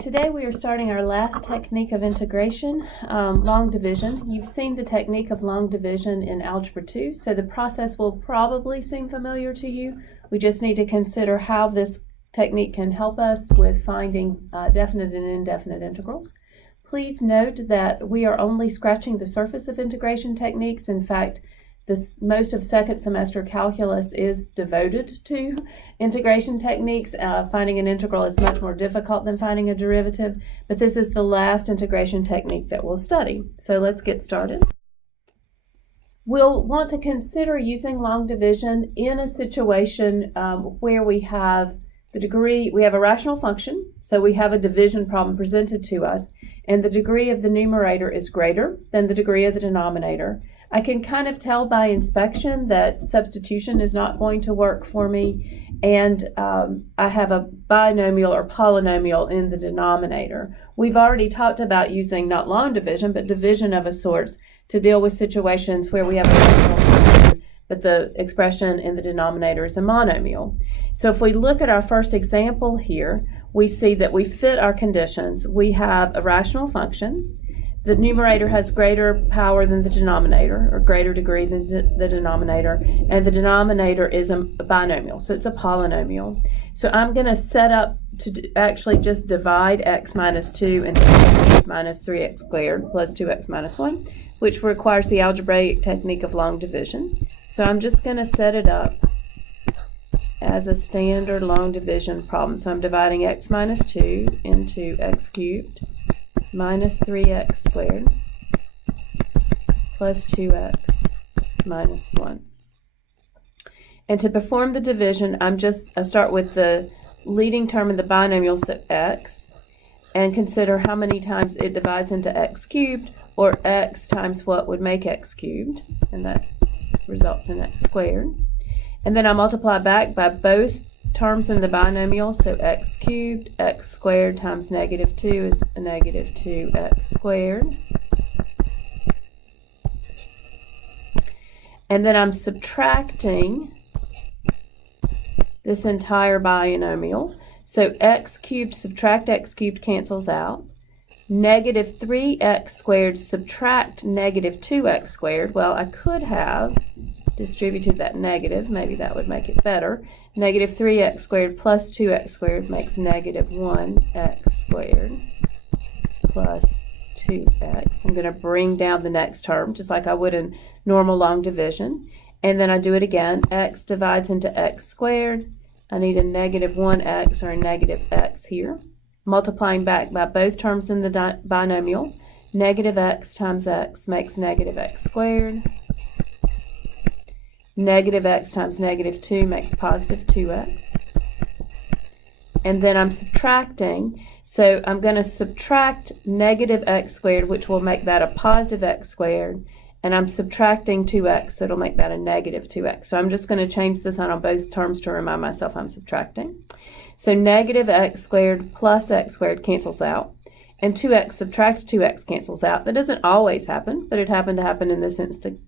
today we are starting our last technique of integration, long division. You've seen the technique of long division in Algebra 2, so the process will probably seem familiar to you. We just need to consider how this technique can help us with finding definite and indefinite integrals. Please note that we are only scratching the surface of integration techniques. In fact, most of second semester calculus is devoted to integration techniques. Finding an integral is much more difficult than finding a derivative, but this is the last integration technique that we'll study. So let's get started. We'll want to consider using long division in a situation where we have we have a rational function, so we have a division problem presented to us, and the degree of the numerator is greater than the degree of the denominator. I can kind of tell by inspection that substitution is not going to work for me, and I have a binomial or polynomial in the denominator. We've already talked about using not long division, but division of a sort to deal with situations where we have a rational function, but the expression in the denominator is a monomial. So if we look at our first example here, we see that we fit our conditions. We have a rational function. The numerator has greater power than the denominator, or greater degree than the denominator, and the denominator is a binomial, so it's a polynomial. So I'm going to set up to actually just divide x minus 2 into x minus 3x squared plus 2x minus 1, which requires the algebraic technique of long division. So I'm just going to set it up as a standard long division problem. So I'm dividing x minus 2 into x cubed minus 3x squared plus 2x minus 1. And to perform the division, I start with the leading term in the binomial, so x, and consider how many times it divides into x cubed, or x times what would make x cubed, and that results in x squared. And then I multiply back by both terms in the binomial, so x cubed, x squared times negative 2 is a negative 2x squared. And then I'm subtracting this entire binomial. So x cubed subtract x cubed cancels out. Negative 3x squared subtract negative 2x squared. Well, I could have distributed that negative. Maybe that would make it better. Negative 3x squared plus 2x squared makes negative 1x squared plus 2x. I'm going to bring down the next term just like I would in normal long division. And then I do it again. X divides into x squared. I need a negative 1x or a negative x here. Multiplying back by both terms in the binomial. Negative x times x makes negative x squared. Negative x times negative 2 makes positive 2x. And then I'm subtracting. So I'm going to subtract negative x squared, which will make that a positive x squared. And I'm subtracting 2x, so it'll make that a negative 2x. So I'm just going to change the sign on both terms to remind myself I'm subtracting. So negative x squared plus x squared cancels out. And 2x subtract 2x cancels out. That doesn't always happen, but it happened to happen in this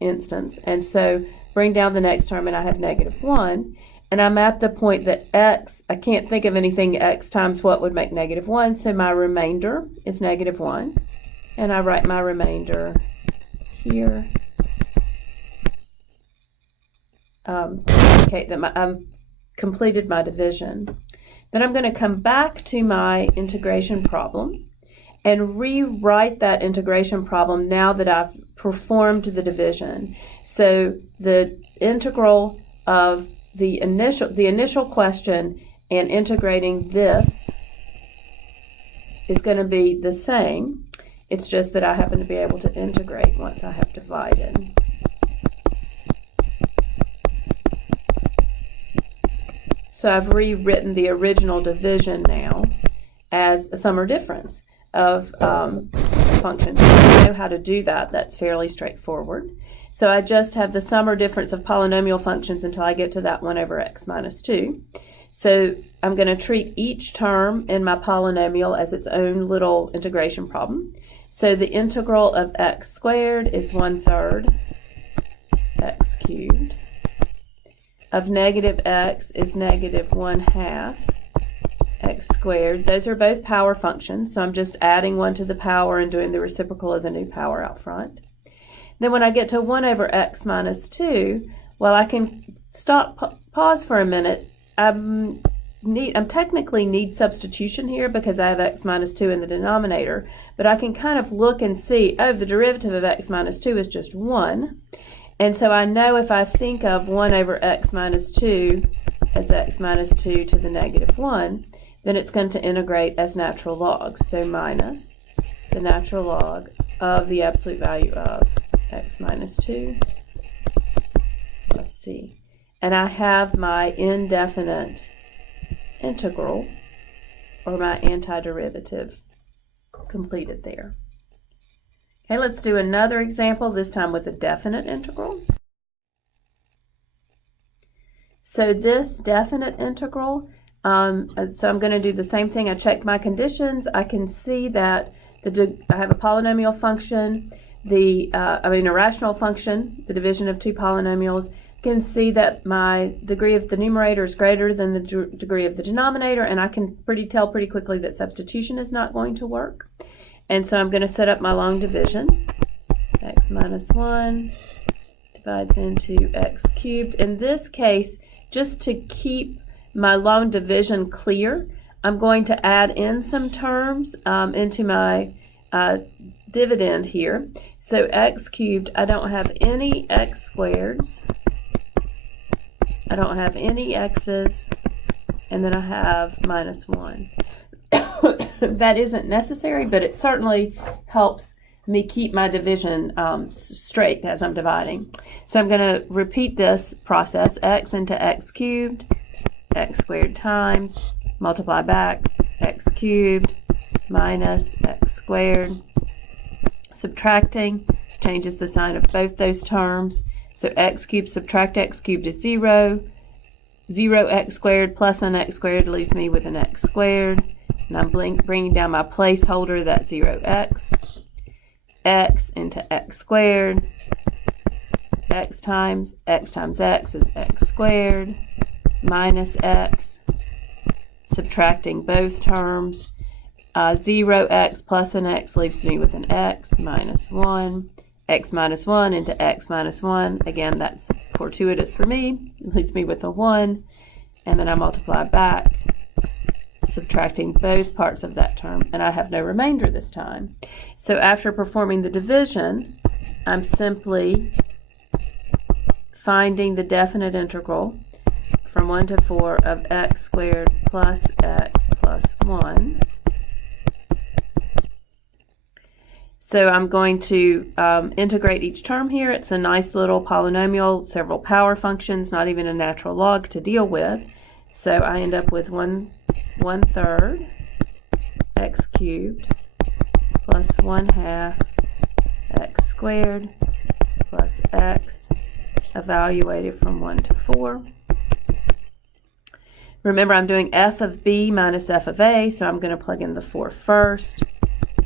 instance. And so bring down the next term, and I have negative 1. And I'm at the point that x, I can't think of anything x times what would make negative 1, so my remainder is negative 1. And I write my remainder here. Indicate that I've completed my division. Then I'm going to come back to my integration problem and rewrite that integration problem now that I've performed the division. So the integral of the initial question and integrating this is going to be the same. It's just that I happen to be able to integrate once I have divided. So I've rewritten the original division now as a sum or difference of functions. If you know how to do that, that's fairly straightforward. So I just have the sum or difference of polynomial functions until I get to that 1 over x minus 2. So I'm going to treat each term in my polynomial as its own little integration problem. So the integral of x squared is 1/3 x cubed. Of negative x is negative 1/2 x squared. Those are both power functions, so I'm just adding 1 to the power and doing the reciprocal of the new power out front. Then when I get to 1 over x minus 2, well, I can pause for a minute. I'm technically need substitution here because I have x minus 2 in the denominator, but I can kind of look and see, oh, the derivative of x minus 2 is just 1. And so I know if I think of 1 over x minus 2 as x minus 2 to the negative 1, then it's going to integrate as natural log. So minus the natural log of the absolute value of x minus 2 plus c. And I have my indefinite integral, or my antiderivative, completed there. Okay, let's do another example, this time with a definite integral. So this definite integral, so I'm going to do the same thing. I checked my conditions. I can see that I have a polynomial function, a rational function, the division of two polynomials. I can see that my degree of the numerator is greater than the degree of the denominator, and I can tell pretty quickly that substitution is not going to work. And so I'm going to set up my long division. X minus 1 divides into x cubed. In this case, just to keep my long division clear, I'm going to add in some terms into my dividend here. So x cubed, I don't have any x squareds. I don't have any x's. And then I have minus 1. That isn't necessary, but it certainly helps me keep my division straight as I'm dividing. So I'm going to repeat this process, x into x cubed, x squared times, multiply back, x cubed minus x squared. Subtracting changes the sign of both those terms. So x cubed subtract x cubed is 0. 0x squared plus an x squared leaves me with an x squared. And I'm bringing down my placeholder, that's 0x. X into x squared. X times x is x squared minus x. Subtracting both terms. 0x plus an x leaves me with an x minus 1. X minus 1 into x minus 1. Again, that's fortuitous for me. It leaves me with a 1. And then I multiply back, subtracting both parts of that term, and I have no remainder this time. So after performing the division, I'm simply finding the definite integral from 1 to 4 of x squared plus x plus 1. So I'm going to integrate each term here. It's a nice little polynomial, several power functions, not even a natural log to deal with. So I end up with 1/3 x cubed plus 1/2 x squared plus x evaluated from 1 to 4. Remember, I'm doing f of b minus f of a, so I'm going to plug in the 4 first.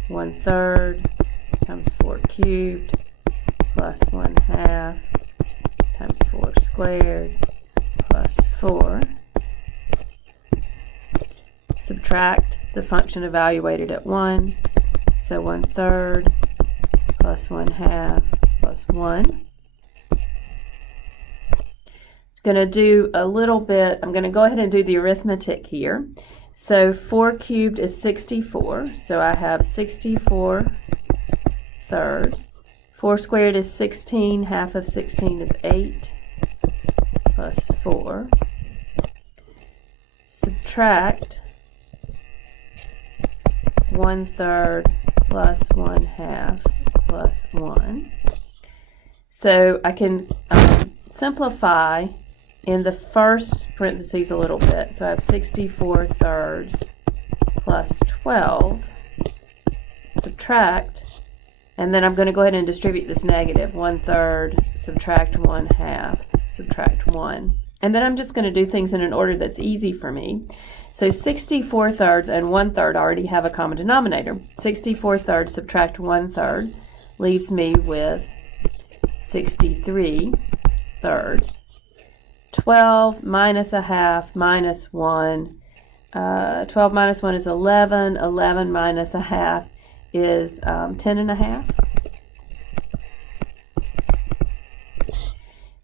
1/3 times 4 cubed plus 1/2 times 4 squared plus 4. Subtract the function evaluated at 1, so 1/3 plus 1/2 plus 1. Going to do a little bit, I'm going to go ahead and do the arithmetic here. So 4 cubed is 64, so I have 64 thirds. 4 squared is 16, half of 16 is 8, plus 4. Subtract 1/3 plus 1/2 plus 1. So I can simplify in the first parentheses a little bit. So I have 64 thirds plus 12. Subtract, and then I'm going to go ahead and distribute this negative. 1/3, subtract 1/2, subtract 1. And then I'm just going to do things in an order that's easy for me. So 64 thirds and 1/3 already have a common denominator. 64 thirds subtract 1/3 leaves me with 63 thirds. 12 minus 1/2 minus 1. 12 minus 1 is 11. 11 minus a half is 10 and a half.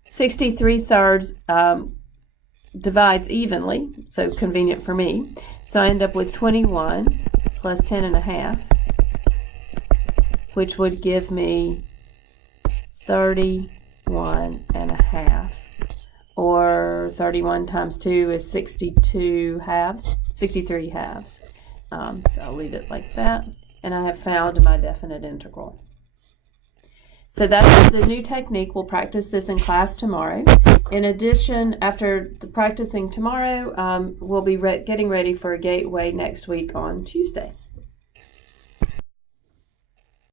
63 thirds divides evenly, so convenient for me. So I end up with 21 plus 10 and a half, which would give me 31 and a half. Or 31 times 2 is 63 halves. So I'll leave it like that. And I have found my definite integral. So that's the new technique. We'll practice this in class tomorrow. In addition, after the practicing tomorrow, we'll be getting ready for a gateway next week on Tuesday.